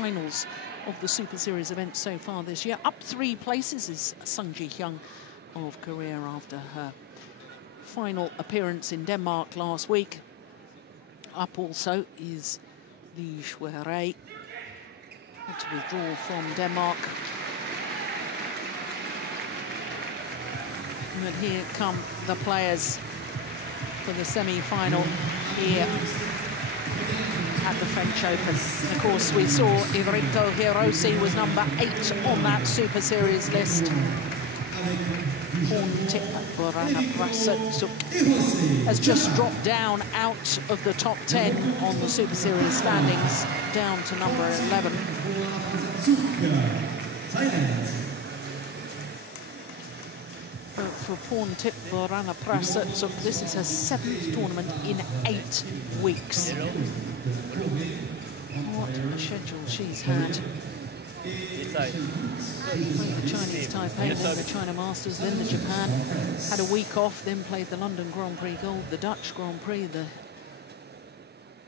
finals of the Super Series event so far this year. Up 3 places is Sung Ji-hyun of Korea after her final appearance in Denmark last week. Up also is Lee Shuai-rae, had to withdraw from Denmark. But here come the players for the semi-final here at the French Open. And of course, we saw Eriko Hirose was number 8 on that Super Series list. Porntip Buranaprasertsuk has just dropped down out of the top 10 on the Super Series standings, down to number 11. For Porntip Buranaprasertsuk, this is her 7th tournament in 8 weeks. What a schedule she's had. Played the Chinese Taipei, then the China Masters, then the Japan. Had a week off, then played the London Grand Prix Gold, the Dutch Grand Prix, the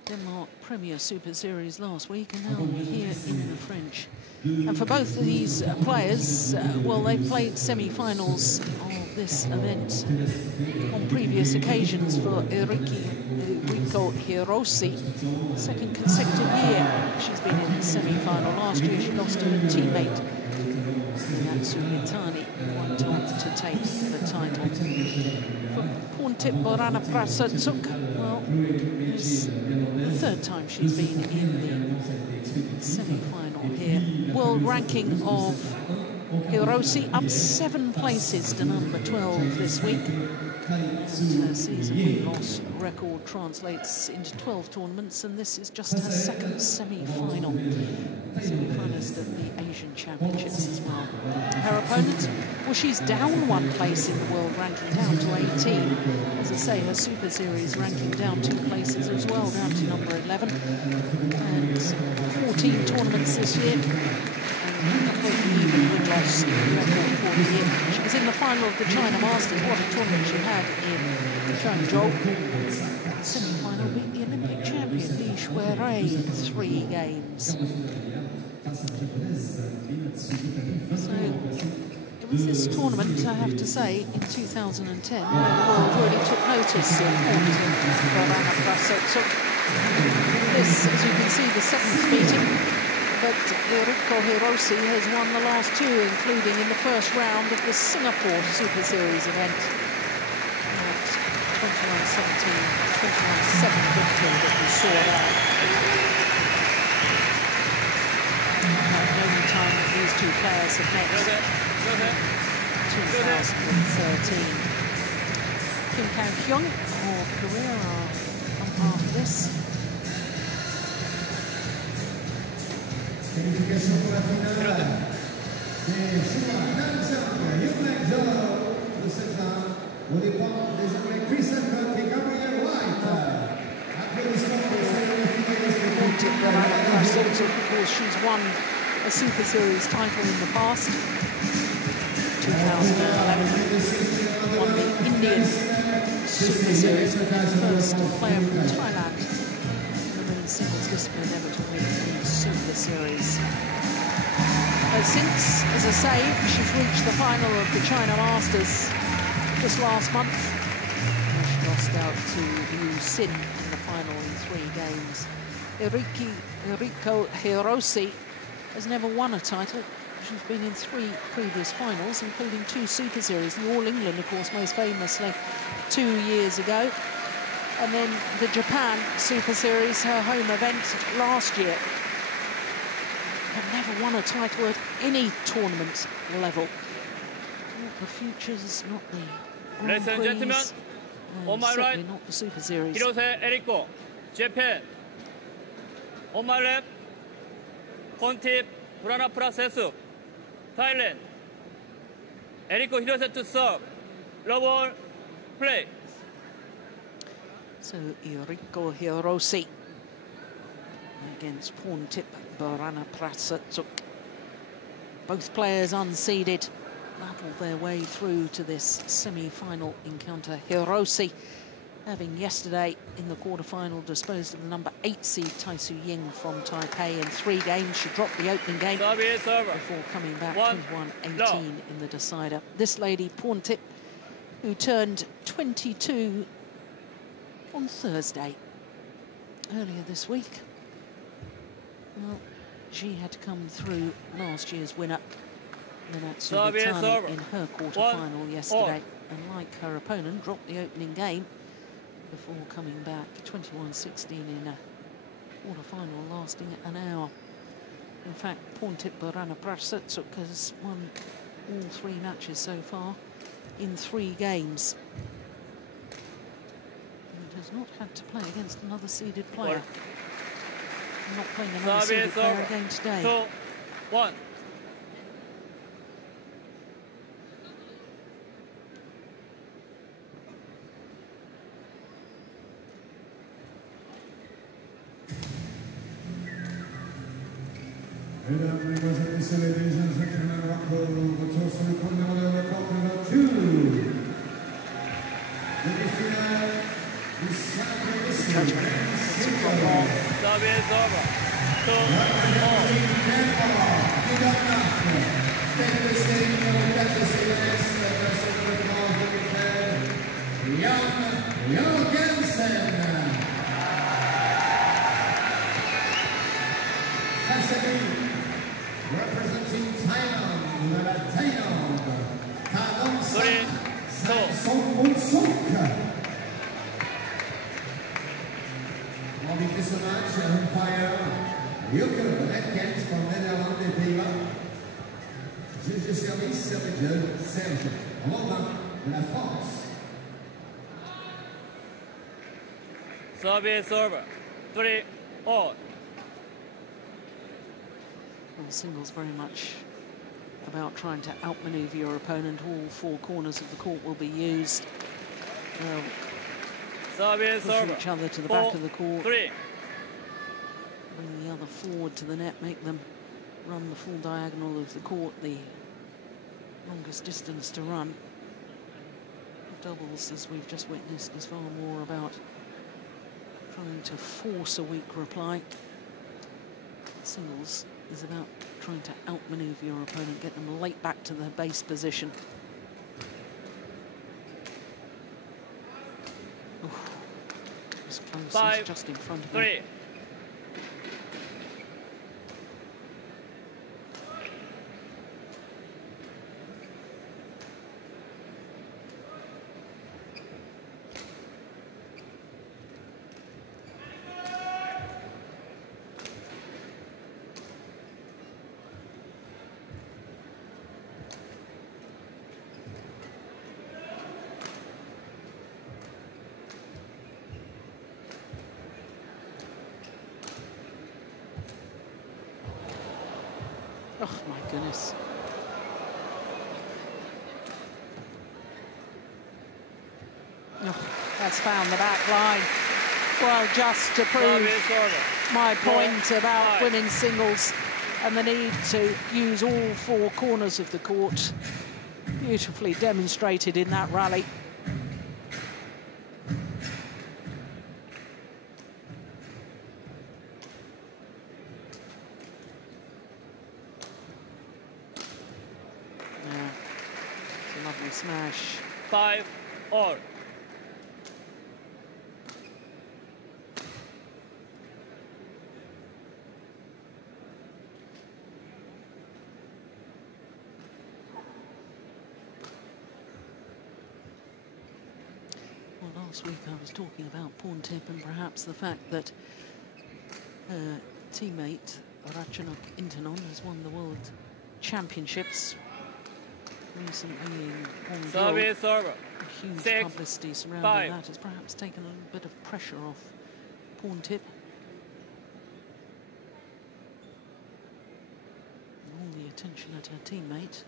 Denmark Premier Super Series last week, and now we're here in the French. And for both of these players, well, they've played semi-finals of this event on previous occasions. For Eriko Hirose, 2nd consecutive year she's been in the semi-final. Last year she lost to a teammate, Natsumi, one time to take the title. For Porntip Buranaprasertsuk, well, it's the 3rd time she's been in the semi-final here. World ranking of Hirose up 7 places to number 12 this week. And her season win-loss record translates into 12 tournaments, and this is just her 2nd semi-final. Semi-finalist at the Asian Championships as well. Her opponent, well, she's down 1 place in the world ranking, down to 18. As I say, her Super Series ranking down 2 places as well, down to number 11. And 14 tournaments this year. Even win-loss record for the year. She was in the final of the China Masters. What a tournament she had in Zhangzhou. Semi-final beat the Olympic champion Lee Shuai-rae in 3 games. So it was this tournament, I have to say, in 2010, where the world really took notice of Porntip Buranaprasertsuk. This, as you can see, the 7th meeting. But Eriko Hirose has won the last 2, including in the first round of the Singapore Super Series event. 21-17, 21-7 victory that we saw there. The only time that these 2 players have met, 2013. Kim Kang-hyun of Korea are on part of this. Qualification pour la finale des choix d'Alexandre Yonex de 16 ans au départ des Anglais Chris Hancock et Gabriel White. Applaudissements pour ces finalistes. Porntip Buranaprasertsuk, of course, she's won a Super Series title in the past. 2011, won the Indian Super Series, the first player from Thailand in the women's singles discipline ever to win the Super Series. Since, as I say, she's reached the final of the China Masters just last month. She lost out to Liu Sin in the final in 3 games. Eriko Hirose has never won a title. She's been in 3 previous finals, including 2 Super Series. The All England, of course, most famously 2 years ago. And then the Japan Super Series, her home event last year. But never won a title at any tournament level. Well, the future's not the Grand Prix, Ladies and gentlemen, on my right, not the Super Series. Hirose Eriko, Japan. On my left, Porntip Buranaprasertsuk, Thailand. Eriko Hirose to serve. Love all, play. So Eriko Hirose against Porntip Buranaprasertsuk. Both players unseeded battle their way through to this semi-final encounter. Hirose having yesterday in the quarterfinal disposed of the number 8 seed Taisu Ying from Taipei in 3 games. She dropped the opening game before coming back 21-18 in the decider. This lady, Porntip, who turned 22 on Thursday earlier this week. Well, she had to come through last year's winner, Nanatsu Mitani, in her quarterfinal yesterday, and like her opponent, dropped the opening game before coming back 21-16 in a quarterfinal lasting an hour. In fact, Porntip Buranaprasertsuk has won all 3 matches so far in 3 games. And has not had to play against another seeded player. Not playing another seeded player again today. 2-1. Mesdames, Mesdemoiselles, Messieurs, ladies and gentlemen, welcome to the premier record number 2. Demi-finale du simple messieurs. Service over. 2-4. Representing Thailand, On dit que ce match, umpire Eriko Hirose from Netherlands et Pays-Bas. Juge de service, Serge Robin de la France. Service over. 3-all. Well, singles very much about trying to outmaneuver your opponent. All 4 corners of the court will be used. Service push over. each other to the back of the court. 4-3. Bring the other forward to the net, make them run the full diagonal of the court, the longest distance to run. Doubles, as we've just witnessed, is far more about trying to force a weak reply. Singles is about trying to outmaneuver your opponent, get them late back to their base position. Oof. As close as just in front of 5-3. him. Oh, my goodness. Oh, that's found the back line. Well, just to prove my point about winning singles and the need to use all 4 corners of the court. Beautifully demonstrated in that rally. Smash. 5-all. Well, last week I was talking about Porntip and perhaps the fact that her teammate Ratchanok Intanon has won the World Championships recently in Hong Kong. Huge publicity surrounding that has perhaps taken a little bit of pressure off Porntip. All the attention at her teammate,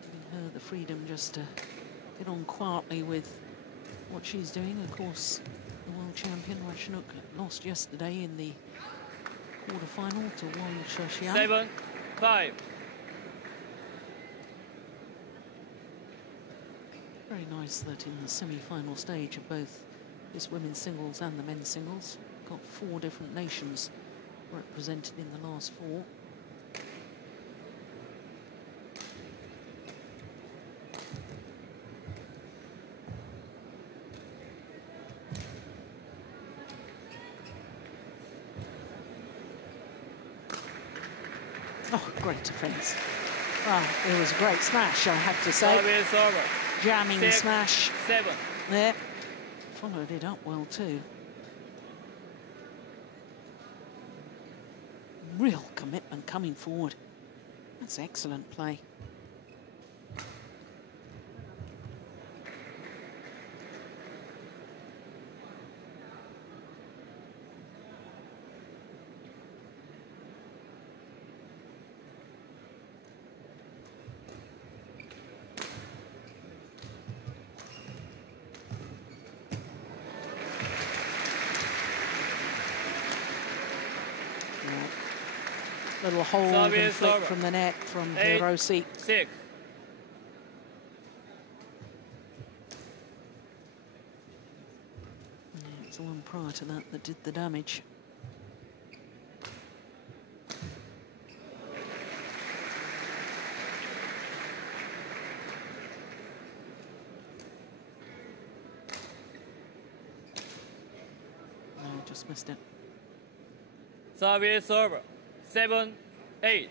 giving her the freedom just to get on quietly with what she's doing. Of course, the world champion Ratchanok lost yesterday in the quarterfinal to Wang Sheshian. 7-5. Very nice that in the semi-final stage of both this women's singles and the men's singles. Got 4 different nations represented in the last 4. Oh, great defence. Well, it was a great smash, I have to say. Service over. Jamming 6, smash 7. there. Followed it up well too. Real commitment coming forward. That's excellent play. Little hold and flick from the net from Hirose. 6. Yeah, it's the one prior to that that did the damage. No, just missed it. Service over. 7, 8.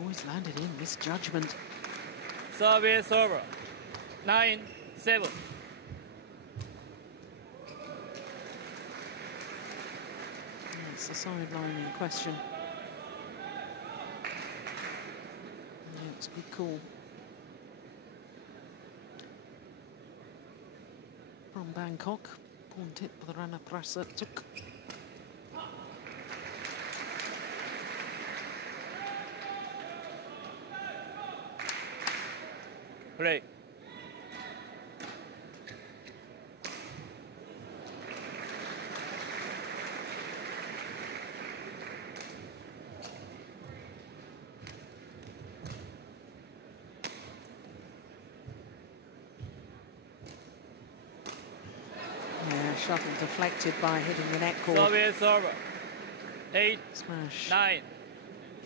Always landed in misjudgment. Service over. 9, 7. Yeah, it's the sideline in question. It's a good call. From Bangkok, Porntip Buranaprasertsuk. Play. Shuttle deflected by hitting the net cord. Service over. 8, Smash. 9.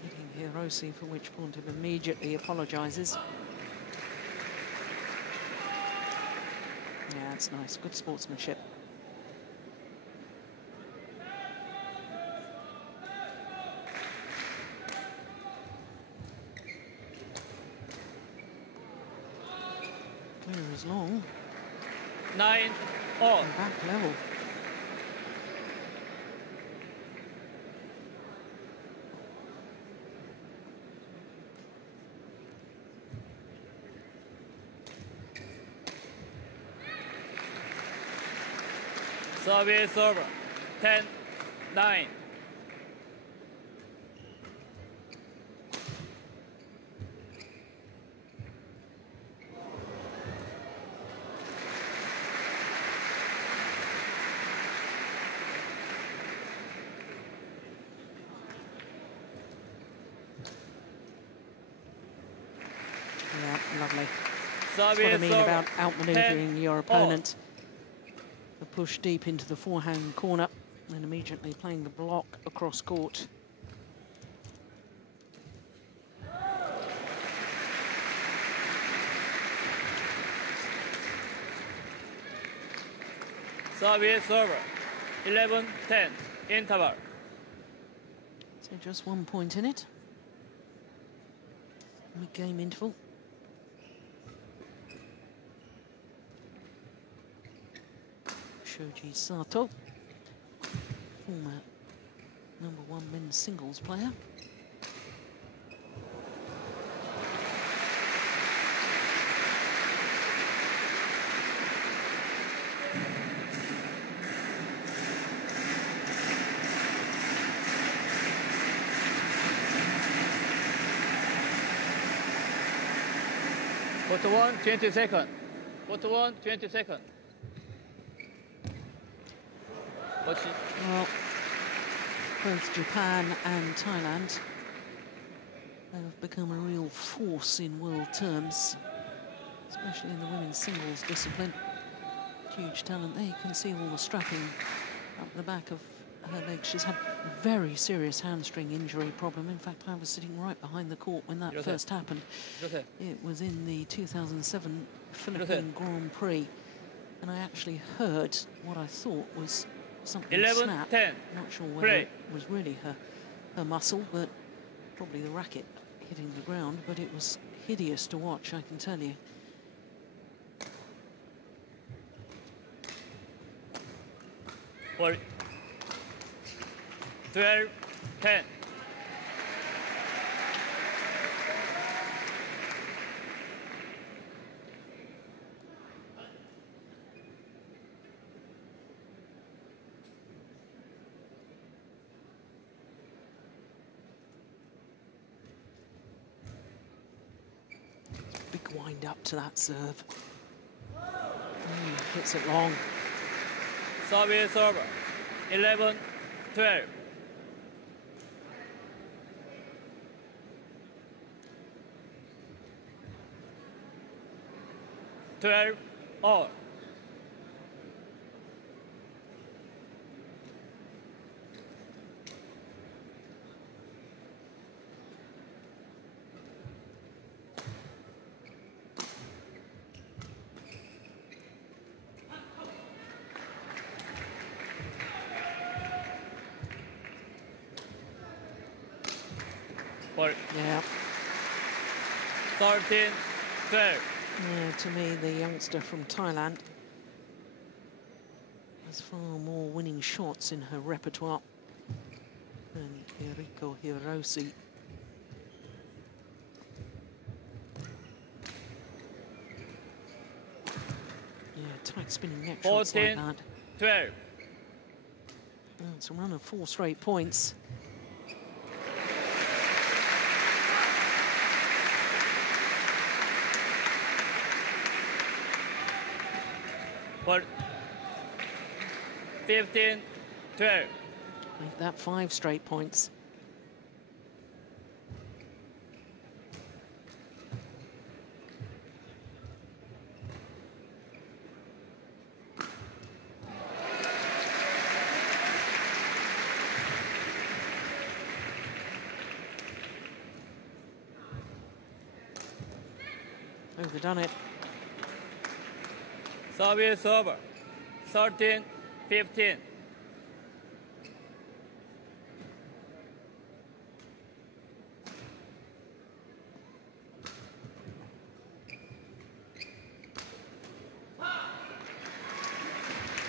Hitting Hirose, for which Porntip immediately apologises. Yeah, that's nice. Good sportsmanship. Clear as long. 9, all. Back level. Service over. 10, 9. Yeah, lovely. That's what I mean about outmaneuvering your opponent. The push deep into the forehand corner and immediately playing the block across court. Service over. 11, 10. Interval. So just 1 point in it. Mid-game interval. Shoji Sato, former #1 men's singles player. Put 1, 20 seconds. Put 1, 20 seconds. Well, both Japan and Thailand have become a real force in world terms, especially in the women's singles discipline. Huge talent there. You can see all the strapping up the back of her legs. She's had a very serious hamstring injury problem. In fact, I was sitting right behind the court when that first happened. It was in the 2007 Philippine Grand Prix, and I actually heard what I thought was something snap. 11-10. Not sure whether it was really her muscle, but probably the racket hitting the ground. But it was hideous to watch, I can tell you. For 12-10. Big wind up to that serve. Hits it long. Service over. 11-12. 12-all. Yeah. 13-12. Yeah, to me, the youngster from Thailand has far more winning shots in her repertoire than Eriko Hirose. Yeah, tight spinning neck shots like that. 14-12. It's a run of 4 straight points. For 15-12. Make that 5 straight points. Overdone it. Service over. 13-15.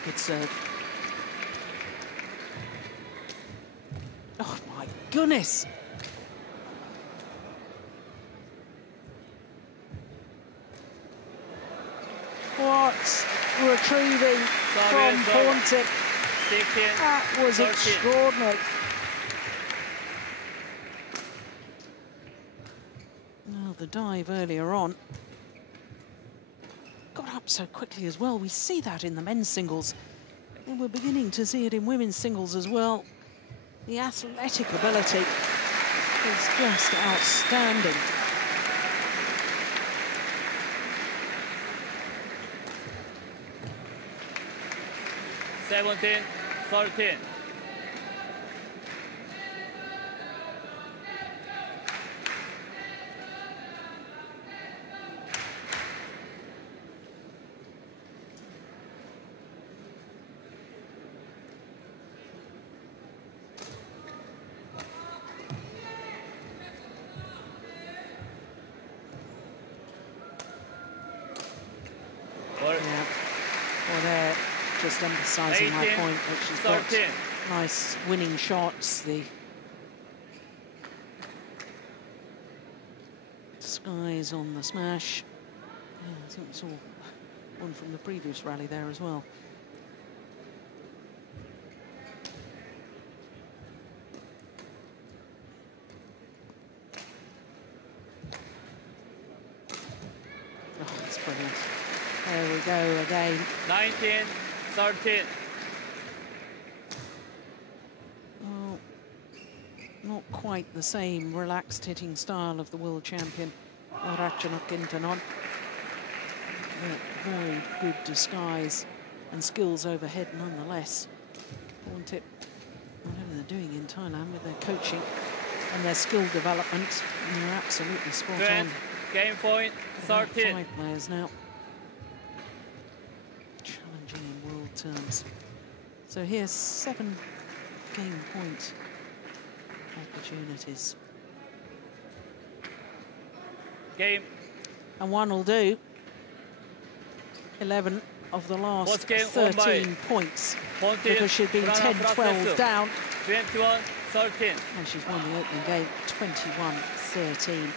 Good serve. Oh my goodness! What retrieving from Porntip. That was extraordinary. Now the dive earlier on. Got up so quickly as well. We see that in the men's singles. And we're beginning to see it in women's singles as well. The athletic ability is just outstanding. Seventeen, 13. Just emphasising my point that she's got nice winning shots. The skies on the smash. Yeah, I think we saw one from the previous rally there as well. Oh, that's brilliant. There we go again. 19-13. quite the same relaxed hitting style of the world champion, Ratchanok. Very good disguise and skills overhead nonetheless. Porntip, whatever they're doing in Thailand with their coaching and their skill development, they're absolutely spot on. Game point, 13. 5 players now. Challenging in world terms. So here's 7 game point opportunities. Game. And one will do. 11 of the last 13 points. Because she'd been 10-12 down. 21-13. And she's won the opening game 21-13.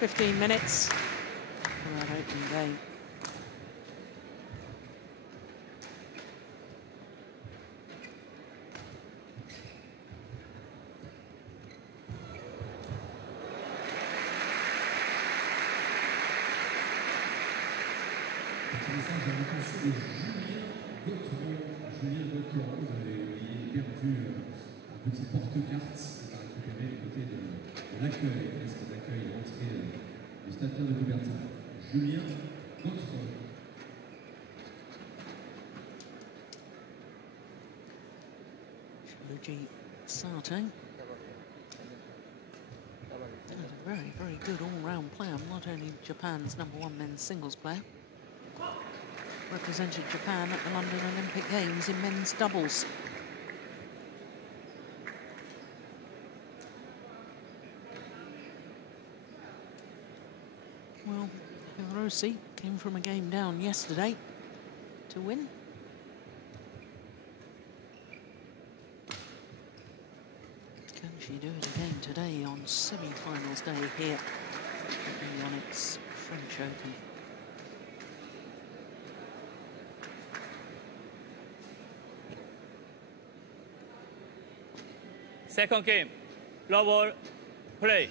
...15 minutes for that opening game. Julien Gautran, vous avez perdu un petit porte-carte qui va récupérer du côté de l'accueil, presque d'accueil à l'entrée du Stade de Coubertin. Julien Gautran. Luigi Stade. A very, very good all-round player, not only Japan's #1 men's singles player. Represented Japan at the London Olympic Games in men's doubles. Well, Hirose came from a game down yesterday to win. Can she do it again today on semi-finals day here at the Yonex French Open? Second game, love ball, play.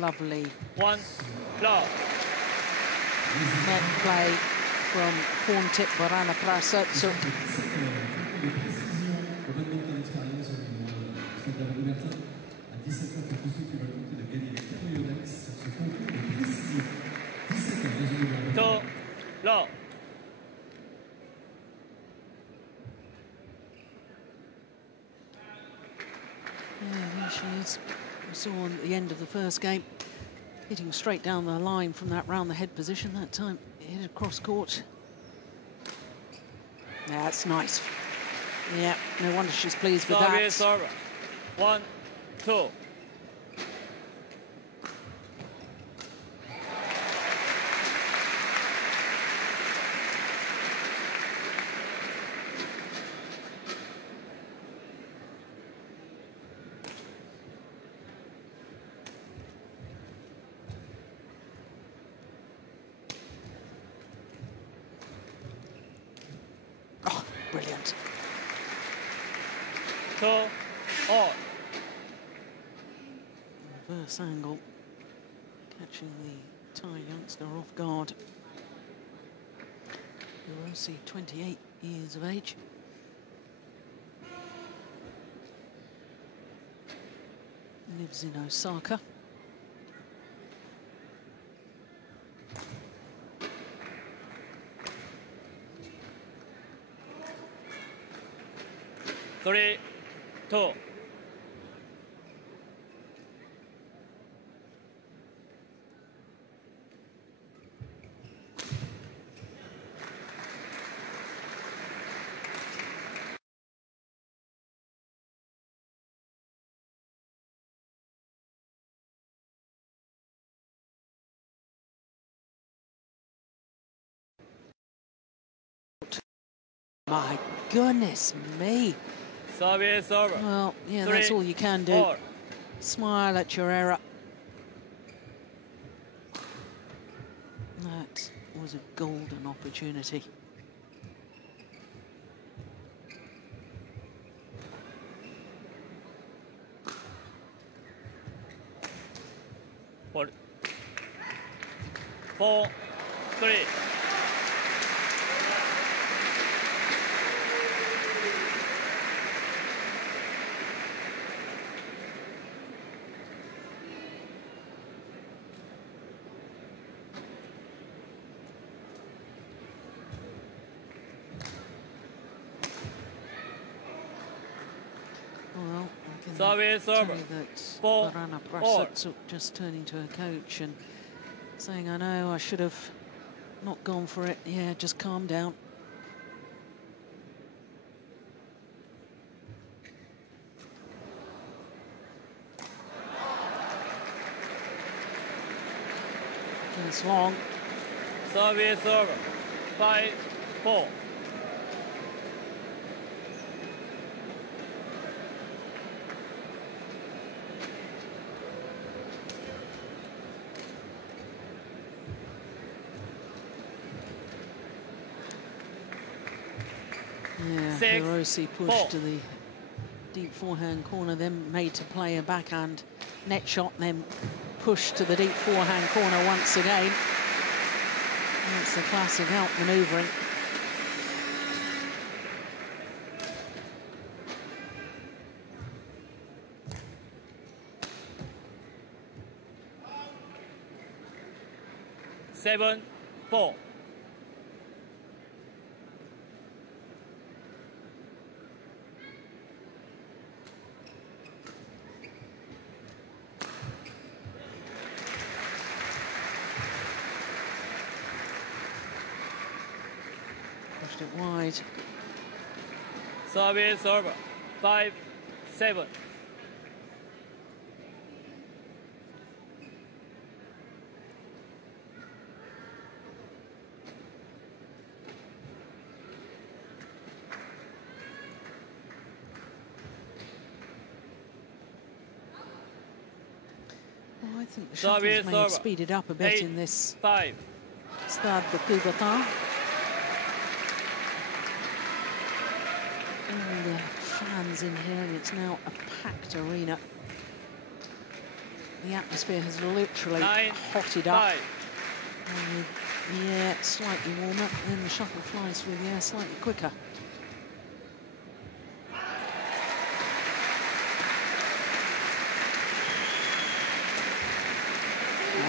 Lovely. One, love. Net play from Porntip Buranaprasertsuk. Two, love. Yeah, there she is. We saw at the end of the first game, hitting straight down the line from that round the head position. That time hit across court. Yeah, that's nice. Yeah, no wonder she's pleased with that. Server. 1, 2. Oh, brilliant. 2, all. Reverse angle, catching the Thai youngster off guard. Hirose, 28 years of age. Lives in Osaka. Three, 2. My goodness me. Service over. Well, yeah, 3, that's all you can do. 4. Smile at your error. That was a golden opportunity. 4, 3. Well, Service over. that 4, Buranaprasertsuk just turning to her coach and saying, I know I should have not gone for it. Yeah, just calm down. It's long. Service over. 5, 4. Yeah, 6, Hirose pushed 4. to the deep forehand corner, then made to play a backhand net shot, then pushed to the deep forehand corner once again. That's the classic out manoeuvring. Seven, 4. Pushed it wide. Service over. 5, 7. Well, I think the shuttles may have speeded up a bit 8, in this 5. Stade de Coubertin. All the fans in here, and it's now a packed arena. The atmosphere has literally 9, hotted up. 5. And with the air slightly warmer, then the shuttle flies through the air slightly quicker.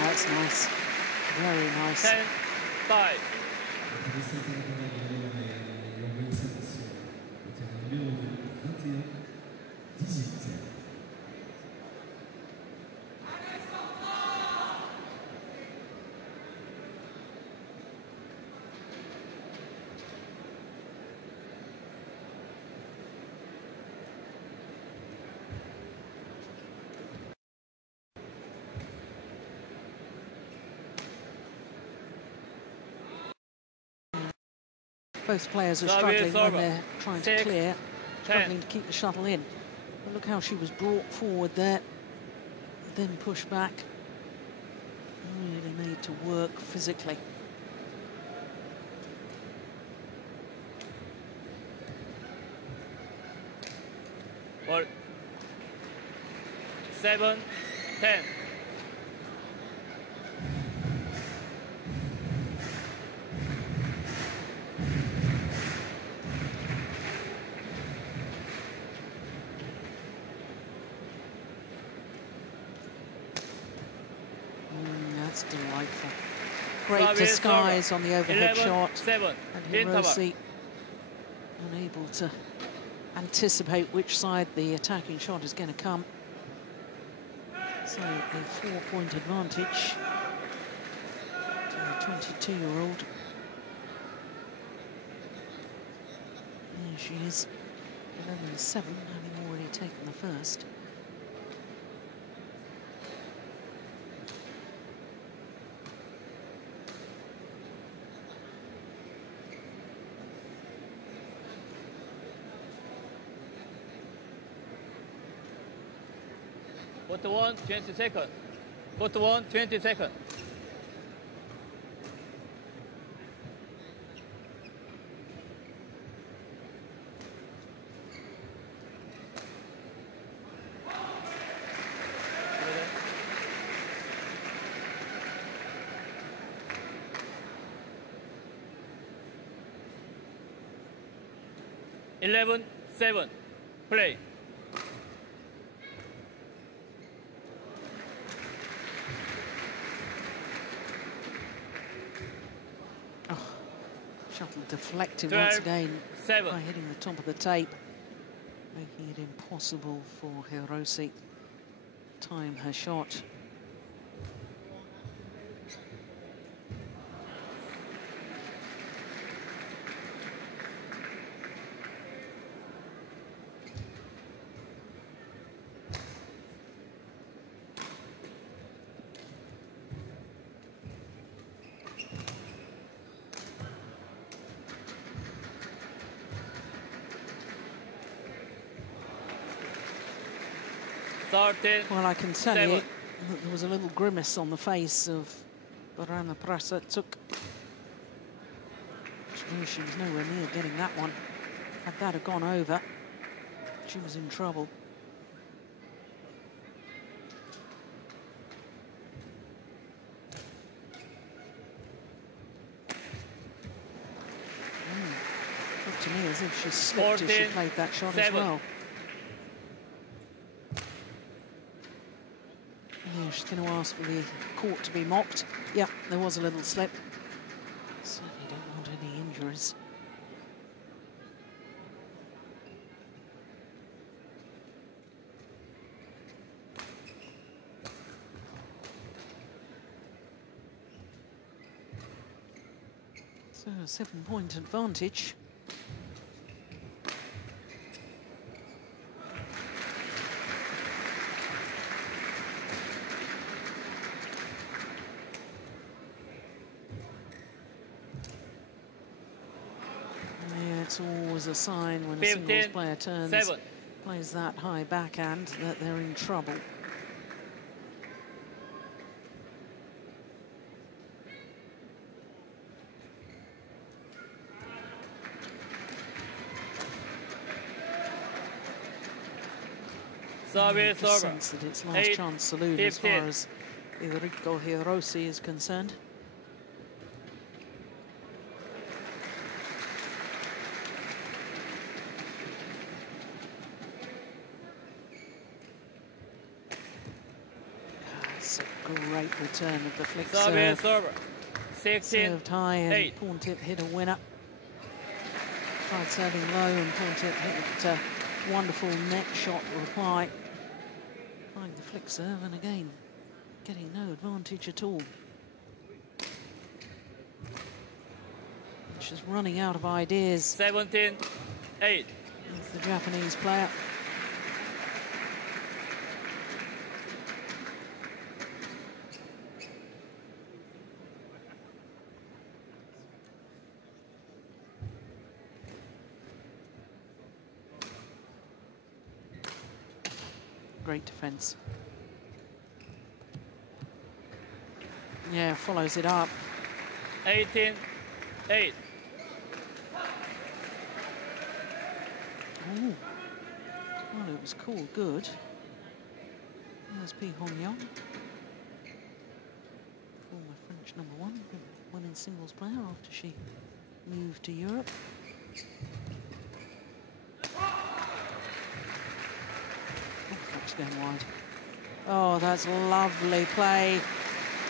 That's nice. Very nice. 10, 5. Both players are struggling when they're trying to clear, struggling to keep the shuttle in. But look how she was brought forward there, then pushed back. Really made to work physically. Or 7, 10. That's delightful. Great disguise on the overhead 11, shot. 7. And Hirose unable to anticipate which side the attacking shot is going to come. So a 4-point advantage to the 22-year-old. There she is, 11-7, having already taken the first. Put 1, 20 seconds. Put 1, 20 seconds. 11-7. Play. Shuttle deflected once again by hitting the top of the tape, making it impossible for Hirose to time her shot. Well, I can tell you that there was a little grimace on the face of Buranaprasertsuk. She knew she was nowhere near getting that one. Had that have gone over, she was in trouble. Looked to me as if she slipped as she played that shot as well. Yeah, she's going to ask for the court to be mocked. Yeah, there was a little slip. Certainly don't want any injuries. So a 7-point advantage. It's always a sign when a singles player plays that high backhand that they're in trouble. I sense that it's last chance saloon as far as Eriko Hirose is concerned. Great return of the flick serve. Served high and Porntip hit a winner. Tried serving low and Porntip hit a wonderful net shot reply. Trying the flick serve and again getting no advantage at all. She's running out of ideas. 17-8. It's the Japanese player. Great defense. Yeah, follows it up. 18-8. Oh, well, it was cool, good. There's Pierre, former French #1, women's singles player after she moved to Europe. Going wide. Oh, that's lovely play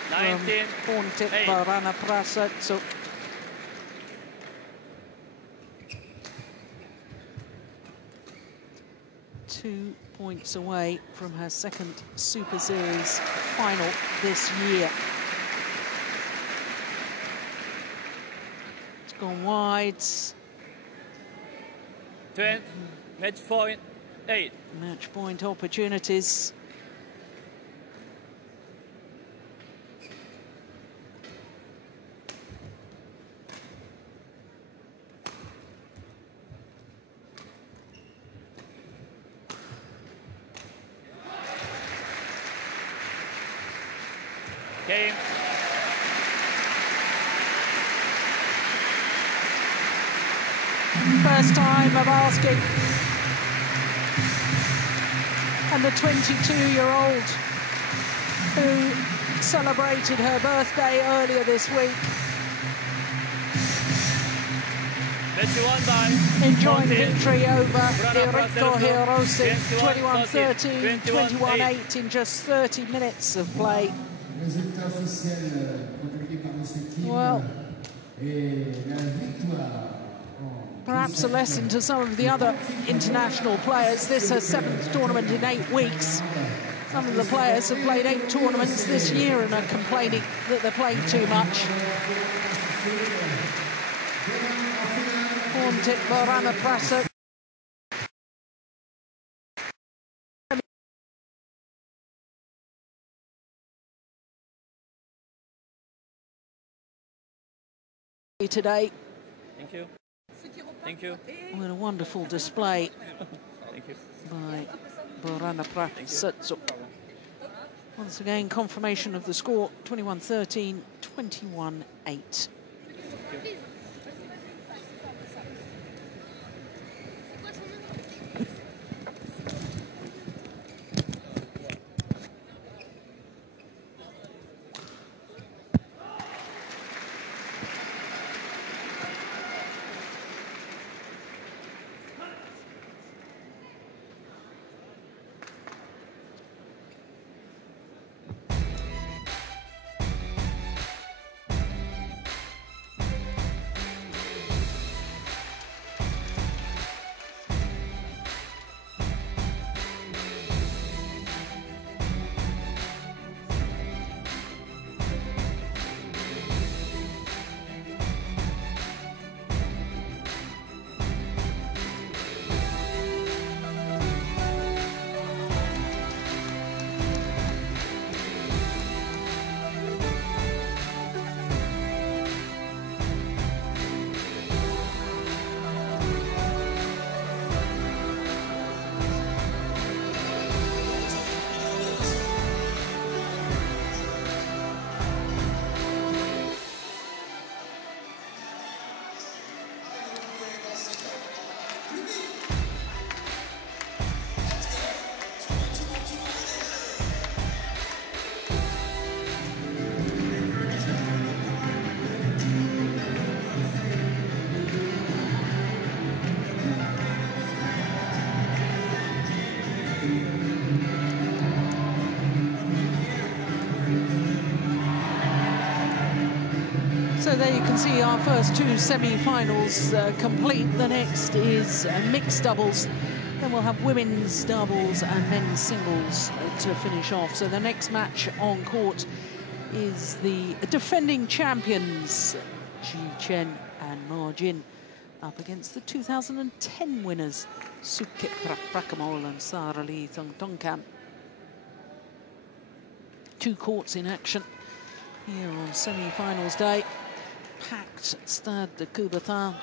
from Porntip Buranaprasertsuk. 2 points away from her second Super Series final this year. It's gone wide. 20, match point 8. Match point opportunities. Game. First time of asking. And the 22-year-old who celebrated her birthday earlier this week Match won by enjoying Porntip victory over Eriko Buranaprasertsuk, Hirose, 21-13, 21-8 in just 30 minutes of play. Résultat officiel produit par M. Kim. Well, Et la victoire. perhaps a lesson to some of the other international players. This is her 7th tournament in 8 weeks. Some of the players have played 8 tournaments this year and are complaining that they're playing too much. Porntip Buranaprasertsuk. Today. Thank you. Thank you. What a wonderful display Thank you. by Buranaprasertsuk. Once again, confirmation of the score, 21-13, 21-8. So there you can see our first 2 semi-finals complete. The next is mixed doubles. Then we'll have women's doubles and men's singles to finish off. So the next match on court is the defending champions, Ji Chen and Ma Jin, up against the 2010 winners, Sukip Prakamol and Sara Lee Thongtongkam. 2 courts in action here on semi-finals day. Packed Stade de Coubertin.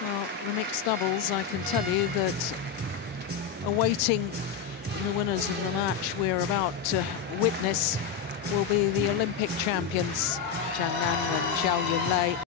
Well, the mixed doubles, I can tell you that awaiting the winners of the match we're about to witness will be the Olympic champions, Zhang Nan and Zhao Yunlei.